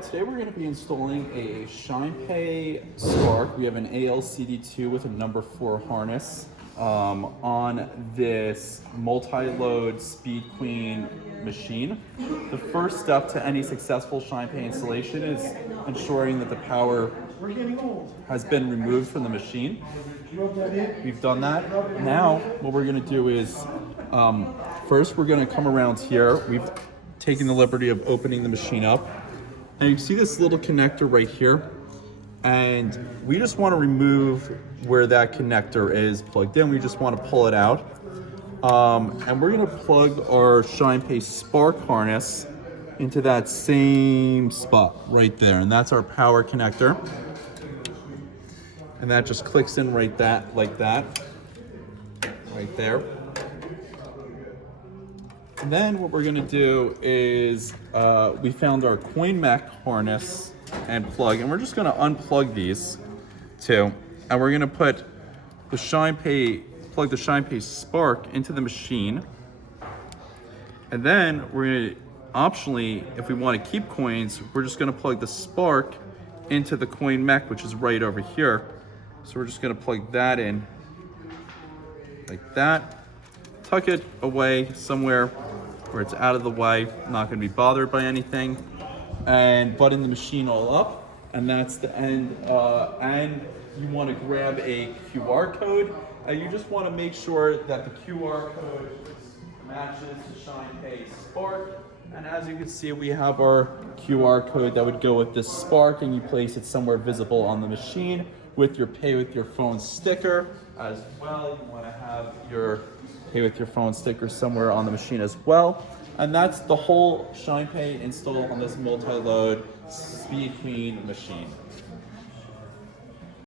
Today we're going to be installing a ShinePay Spark. We have an ALCD2 with a number 4 harness on this multi-load Speed Queen machine. The first step to any successful ShinePay installation is ensuring that the power has been removed from the machine. We've done that. Now what we're going to do is first we're going to come around here. We've taken the liberty of opening the machine up. And you see this little connector right here, and we just want to remove where that connector is plugged in. We just want to pull it out. And we're going to plug our ShinePay Spark harness into that same spot right there, and that's our power connector. And that just clicks in like that, right there. And then what we're gonna do is, we found our coin mech harness and plug, and we're just gonna unplug these two, and we're gonna put the plug the ShinePay Spark into the machine. And then we're gonna, optionally, if we wanna keep coins, we're just gonna plug the Spark into the coin mech, which is right over here. So we're just gonna plug that in like that, tuck it away somewhere where it's out of the way, not gonna be bothered by anything, and button the machine all up, and that's the end. And you wanna grab a QR code, and you just wanna make sure that the QR code matches the ShinePay Spark. And as you can see, we have our QR code that would go with this Spark, and you place it somewhere visible on the machine with your Pay with Your Phone sticker as well. You wanna have your Pay with Your Phone sticker somewhere on the machine as well. And that's the whole ShinePay install on this multi-load Speed Queen machine.